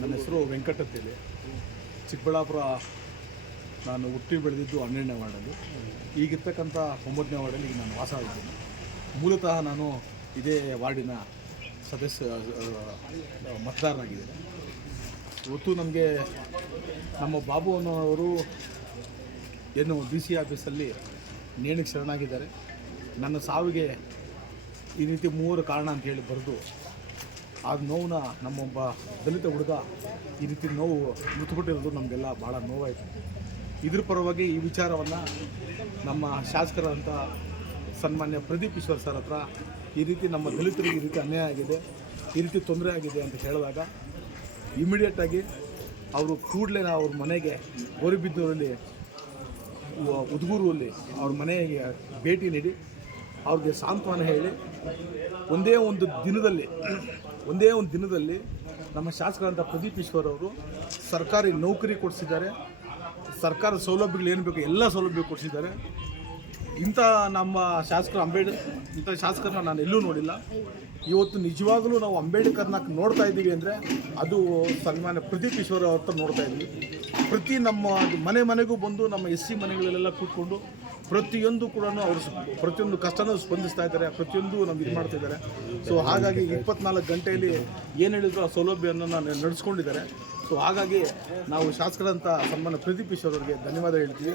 ನನ್ನ ಹೆಸರು ವೆಂಕಟ್ ಅಂತೇಳಿ. ಚಿಕ್ಕಬಳ್ಳಾಪುರ ನಾನು ಹುಟ್ಟಿ ಬೆಳೆದಿದ್ದು 12ನೇ ವಾರ್ಡಲ್ಲಿ. ಈಗಿರ್ತಕ್ಕಂಥ 9ನೇ ವಾರ್ಡಲ್ಲಿ ಈಗ ನಾನು ವಾಸ ಆಗಿದ್ದೀನಿ. ಮೂಲತಃ ನಾನು ಇದೇ ವಾರ್ಡಿನ ಸದಸ್ಯ ಮತದಾರನಾಗಿದ್ದೇನೆ. ಇವತ್ತು ನಮಗೆ ನಮ್ಮ ಬಾಬು ಅನ್ನೋರು ಏನು DC ಆಫೀಸಲ್ಲಿ ನೇಣಿಗೆ ಶರಣಾಗಿದ್ದಾರೆ. ನನ್ನ ಸಾವಿಗೆ ಈ ರೀತಿ 3 ಕಾರಣ ಅಂತೇಳಿ ಬರೆದು ಆ ನೋವನ್ನ ನಮ್ಮೊಬ್ಬ ದಲಿತ ಹುಡುಗ ಈ ರೀತಿ ನೋವು ಮೃತಪಟ್ಟಿರೋದು ನಮಗೆಲ್ಲ ಭಾಳ ನೋವಾಯಿತು. ಇದ್ರ ಪರವಾಗಿ ಈ ವಿಚಾರವನ್ನು ನಮ್ಮ ಶಾಸಕರಂಥ ಸನ್ಮಾನ್ಯ ಪ್ರದೀಪ್ ಈಶ್ವರ್ ಸರ್ ಹತ್ರ ಈ ರೀತಿ ನಮ್ಮ ದಲಿತರಿಗೆ ಈ ರೀತಿ ಅನ್ಯಾಯ ಆಗಿದೆ, ಈ ರೀತಿ ತೊಂದರೆ ಆಗಿದೆ ಅಂತ ಹೇಳಿದಾಗ ಇಮಿಡಿಯೇಟಾಗಿ ಅವರು ಕೂಡಲೇ ಅವ್ರ ಮನೆಗೆ ಗೋರಿಬಿದ್ದೂರಲ್ಲಿ ಉದ್ಗೂರಲ್ಲಿ ಅವ್ರ ಮನೆಗೆ ಭೇಟಿ ನೀಡಿ ಅವ್ರಿಗೆ ಸಾಂತ್ವನ ಹೇಳಿ ಒಂದೇ ಒಂದು ದಿನದಲ್ಲಿ ನಮ್ಮ ಶಾಸಕರಂಥ ಪ್ರದೀಪ್ ಈಶ್ವರ್ ಅವರು ಸರ್ಕಾರಿ ನೌಕರಿ ಕೊಡಿಸಿದ್ದಾರೆ. ಸರ್ಕಾರದ ಸೌಲಭ್ಯಗಳು ಏನು ಬೇಕು ಎಲ್ಲ ಸೌಲಭ್ಯ ಕೊಡಿಸಿದ್ದಾರೆ. ಇಂಥ ನಮ್ಮ ಶಾಸಕರು ಇಂಥ ಶಾಸಕರನ್ನ ನಾನು ಎಲ್ಲೂ ನೋಡಿಲ್ಲ. ಇವತ್ತು ನಿಜವಾಗಲೂ ನಾವು ಅಂಬೇಡ್ಕರ್ನ ನೋಡ್ತಾ ಇದ್ದೀವಿ ಅಂದರೆ ಅದು ಸನ್ಮಾನ್ಯ ಪ್ರದೀಪ್ ಈಶ್ವರ್ ಅವ್ರ ಹತ್ರ ನೋಡ್ತಾ ಇದ್ದೀವಿ. ಪ್ರತಿ ನಮ್ಮ ಮನೆಗೂ ಬಂದು ನಮ್ಮ SC ಮನೆಗಳಲ್ಲೆಲ್ಲ ಕೂತ್ಕೊಂಡು ಪ್ರತಿಯೊಂದು ಕೂಡ ಅವರು ಪ್ರತಿಯೊಂದು ಕಷ್ಟನೂ ಸ್ಪಂದಿಸ್ತಾ ಇದ್ದಾರೆ, ಪ್ರತಿಯೊಂದು ನಮ್ಗೆ ಇದು ಮಾಡ್ತಿದ್ದಾರೆ. ಸೊ ಹಾಗಾಗಿ 24 ಗಂಟೆಯಲ್ಲಿ ಏನು ಹೇಳಿದ್ರು ಆ ಸೌಲಭ್ಯವನ್ನು ನಡೆಸ್ಕೊಂಡಿದ್ದಾರೆ. ಸೊ ಹಾಗಾಗಿ ನಾವು ಶಾಸಕರಂಥ ಸನ್ಮಾನ್ಯ ಪ್ರದೀಪ್ ಈಶ್ವರ್ ಅವರಿಗೆ ಧನ್ಯವಾದ ಹೇಳ್ತೀವಿ.